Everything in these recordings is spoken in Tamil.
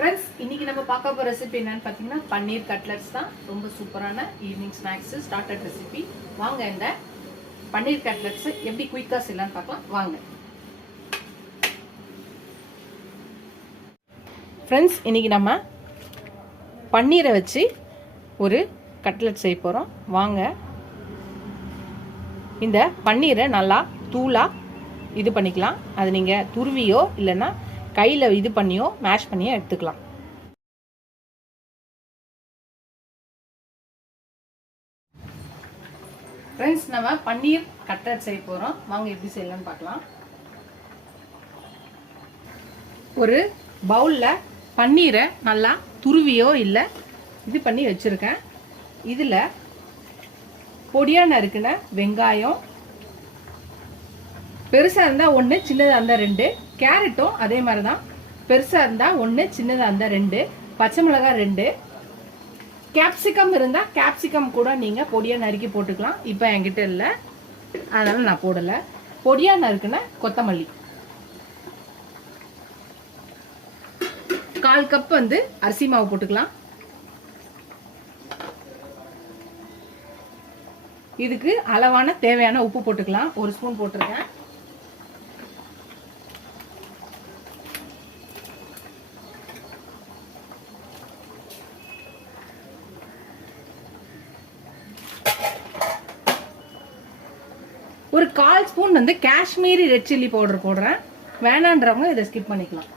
ஃப்ரெண்ட்ஸ், இன்னைக்கு நம்ம பார்க்க போகிற ரெசிபி என்னன்னு பார்த்தீங்கன்னா பன்னீர் கட்லெட்ஸ் தான். ரொம்ப சூப்பரான ஈவினிங் ஸ்நாக்ஸு ஸ்டார்டர் ரெசிபி. வாங்க இந்த பன்னீர் கட்லெட்ஸ் எப்படி குயிக்காக செய்யலான்னு பார்க்கலாம் வாங்க. ஃப்ரெண்ட்ஸ், இன்னைக்கு நம்ம பன்னீரை வச்சு ஒரு கட்லெட் செய்ய போகிறோம். வாங்க இந்த பன்னீரை நல்லா தூளாக இது பண்ணிக்கலாம். அது நீங்கள் துருவியோ இல்லைன்னா கையில் இது பண்ணியோ மேஷ் பண்ணியோ எடுத்துக்கலாம். ஃப்ரெண்ட்ஸ், நம்ம பன்னீர் கட்லெட் செய்ய போகிறோம். வாங்க எப்படி செய்யலாம்னு பார்க்கலாம். ஒரு பவுலில் பன்னீரை நல்லா துருவியோ இல்லை இது பண்ணி வச்சுருக்கேன். இதில் பொடியாக நறுக்கின வெங்காயம், பெருசாக இருந்தால் 1, சின்னதாக இருந்தால் 2. கேரட்டும் அதே மாதிரி தான், பெருசாக இருந்தால் 1, சின்னதாக இருந்தால் 2. பச்சை மிளகாய் 2. கேப்சிகம் இருந்தால் கேப்சிகம் கூட நீங்கள் பொடியாக நறுக்கி போட்டுக்கலாம். இப்போ என்கிட்ட இல்லை, அதனால் நான் போடலை. பொடியாக நறுக்குன கொத்தமல்லி, 1/4 கப் அரிசி மாவு போட்டுக்கலாம். இதுக்கு அளவான தேவையான உப்பு போட்டுக்கலாம். 1 ஸ்பூன் போட்டிருக்கேன். ஒரு 1/4 spoon Kashmiri red chilli powder போடுறேன். வேணான்றவங்க இதை ஸ்கிப் பண்ணிக்கலாம்.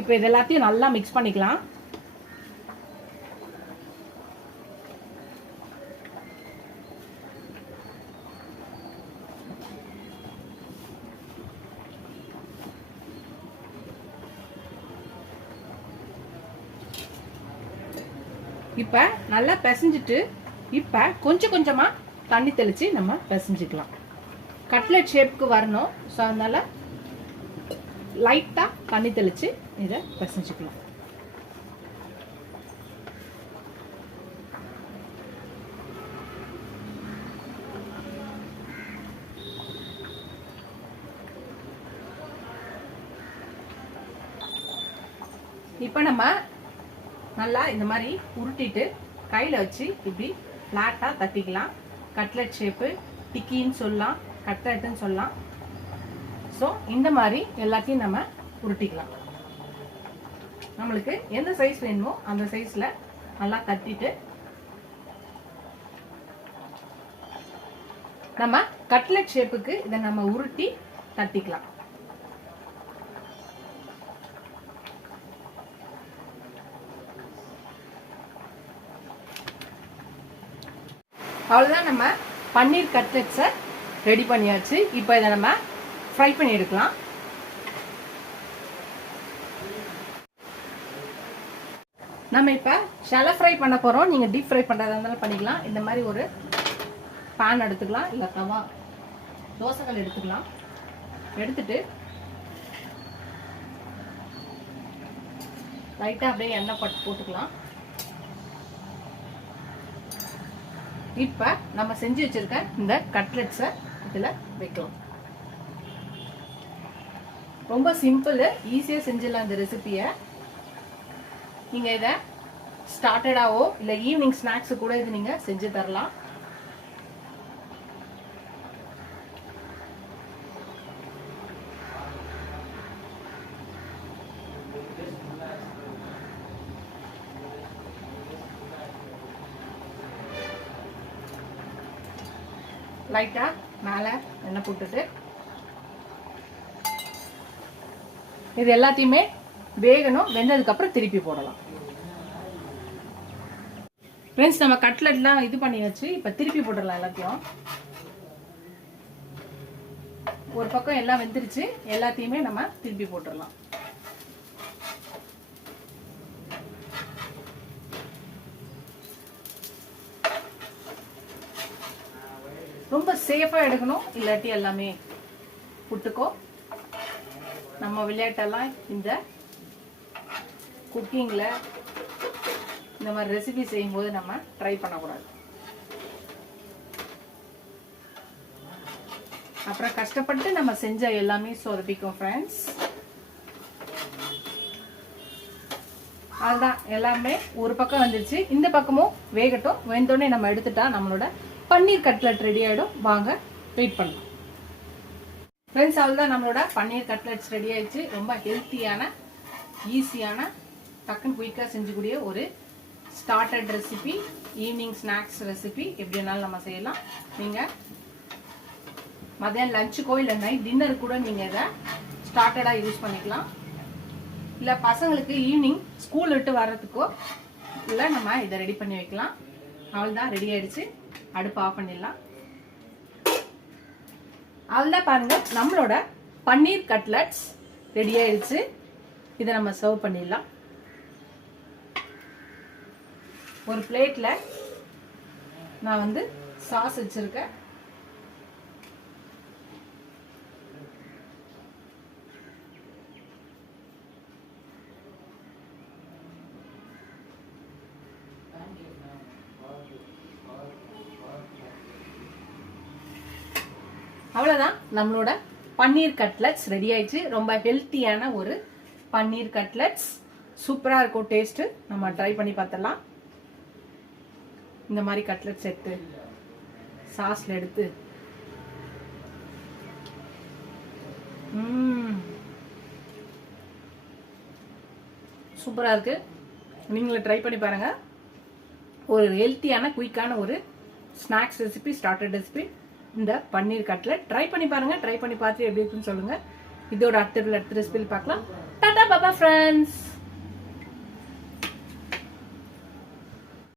இப்போ இது எல்லாத்தையும் நல்லா மிக்ஸ் பண்ணிக்கலாம். இப்போ நல்லா பிசைஞ்சிட்டு இப்போ கொஞ்சம் கொஞ்சமாக தண்ணி தெளித்து நம்ம பிசைஞ்சிக்கலாம். கட்லெட் ஷேப்புக்கு வரணும். ஸோ அதனால் லைட்டாக தண்ணி தெளித்து இதை பிசைஞ்சிக்கலாம். இப்போ நம்ம நல்லா இந்த மாதிரி உருட்டிட்டு கையில் வச்சு இப்படி ஃப்ளாட்டாக தட்டிக்கலாம். கட்லெட் ஷேப்பு, டிக்கின்னு சொல்லலாம், கட்லெட்டுன்னு சொல்லலாம். ஸோ இந்த மாதிரி எல்லாத்தையும் நம்ம உருட்டிக்கலாம். நம்மளுக்கு எந்த சைஸ் வேணுமோ அந்த சைஸில் நல்லா தட்டிட்டு நம்ம கட்லெட் ஷேப்புக்கு இதை நம்ம உருட்டி தட்டிக்கலாம். அவ்வளோதான், நம்ம பன்னீர் கட்லெட்ஸை ரெடி பண்ணியாச்சு. இப்போ இதை நம்ம ஃப்ரை பண்ணி எடுக்கலாம். நம்ம இப்போ ஷாலோ ஃப்ரை பண்ண போகிறோம். நீங்கள் டீப் ஃப்ரை பண்ணுறதா இருந்தாலும் பண்ணிக்கலாம். இந்த மாதிரி ஒரு பேன் எடுத்துக்கலாம், இல்லை தவா தோசைகள் எடுத்துக்கலாம். எடுத்துட்டு லைட்டாக அப்படியே எண்ணெய் போட்டுக்கலாம். இப்போ நம்ம செஞ்சு வச்சிருக்க இந்த கட்லெட்ஸை இதில் வைக்கலாம். ரொம்ப சிம்பிள், ஈஸியாக செஞ்சிடலாம் இந்த ரெசிபியை. நீங்கள் இதை ஸ்டார்டடாவோ இல்லை ஈவினிங் ஸ்நாக்ஸு கூட இது நீங்கள் செஞ்சு தரலாம். லைட்டாக மேலே எண்ணெய் போட்டுட்டு இது எல்லாத்தையுமே வேகணும். வெந்ததுக்கப்புறம் திருப்பி போடலாம். ஃப்ரெண்ட்ஸ், நம்ம கட்லெட்லாம் இது பண்ணி வச்சு இப்போ திருப்பி போட்டுடலாம். எல்லாத்தையும் ஒரு பக்கம் எல்லாம் வெந்துருச்சு. எல்லாத்தையுமே நம்ம திருப்பி போட்டுடலாம். ரொம்ப சேஃபாக எடுக்கணும், இல்லாட்டி எல்லாமே புட்டுக்கோ. நம்ம விளையாட்டெல்லாம் இந்த குக்கிங்கில் இந்த மாதிரி ரெசிபி செய்யும்போது நம்ம ட்ரை பண்ணக்கூடாது. அப்புறம் கஷ்டப்பட்டு நம்ம செஞ்ச எல்லாமே சொதப்பிக்கும் ஃப்ரெண்ட்ஸ். அதுதான் எல்லாமே ஒரு பக்கம் வந்துருச்சு. இந்த பக்கமும் வேகட்டும். வெந்தோடனே நம்ம எடுத்துட்டா நம்மளோட பன்னீர் கட்லெட் ரெடி ஆகிடும். வாங்க வெயிட் பண்ணலாம். ஃப்ரெண்ட்ஸ், அவ்வளோதான் நம்மளோட பன்னீர் கட்லெட்ஸ் ரெடி ஆயிடுச்சு. ரொம்ப ஹெல்த்தியான, ஈஸியான, டக்குன்னு குயிக்காக செஞ்சுக்கூடிய ஒரு started recipe, evening snacks recipe. எப்படி வேணாலும் நம்ம செய்யலாம். நீங்கள் மதியம் லஞ்சுக்கோ இல்லை நைட் டின்னர் கூட நீங்கள் இதை ஸ்டார்டடாக யூஸ் பண்ணிக்கலாம். இல்லை பசங்களுக்கு ஈவினிங் ஸ்கூல் விட்டு வர்றதுக்கோ இல்லை நம்ம இதை ரெடி பண்ணி வைக்கலாம். அவ்வளோதான், ரெடி ஆயிடுச்சு. அடுப்பு ஆஃப் பண்ணிடலாம். அவ்வளோதான், பாருங்க நம்மளோட பன்னீர் கட்லெட்ஸ் ரெடி ஆயிடுச்சு. இதை நம்ம சர்வ் பண்ணிடலாம். ஒரு பிளேட்ல நான் வந்து சாஸ் வச்சிருக்கேன். அவ்வளோதான், நம்மளோட பன்னீர் கட்லெட்ஸ் ரெடி ஆயிடுச்சு. ரொம்ப ஹெல்த்தியான ஒரு பன்னீர் கட்லெட்ஸ். சூப்பராக இருக்கும் டேஸ்ட்டு. நம்ம ட்ரை பண்ணி பார்த்துடலாம். இந்த மாதிரி கட்லெட்ஸ் எடுத்து சாஸ்ல எடுத்து சூப்பராக இருக்கு. நீங்களும் ட்ரை பண்ணி பாருங்க. ஒரு ஹெல்த்தியான குயிக்கான ஒரு ஸ்நாக்ஸ் ரெசிபி, ஸ்டார்டர் ரெசிபி, இந்த பன்னீர் கட்லெட் ட்ரை பண்ணி பாருங்க. ட்ரை பண்ணி பார்த்து எப்படி இருக்குன்னு சொல்லுங்க. இதோட அடுத்த ரெசிபியில் பார்க்கலாம். டாடா பாபா ஃப்ரெண்ட்ஸ்.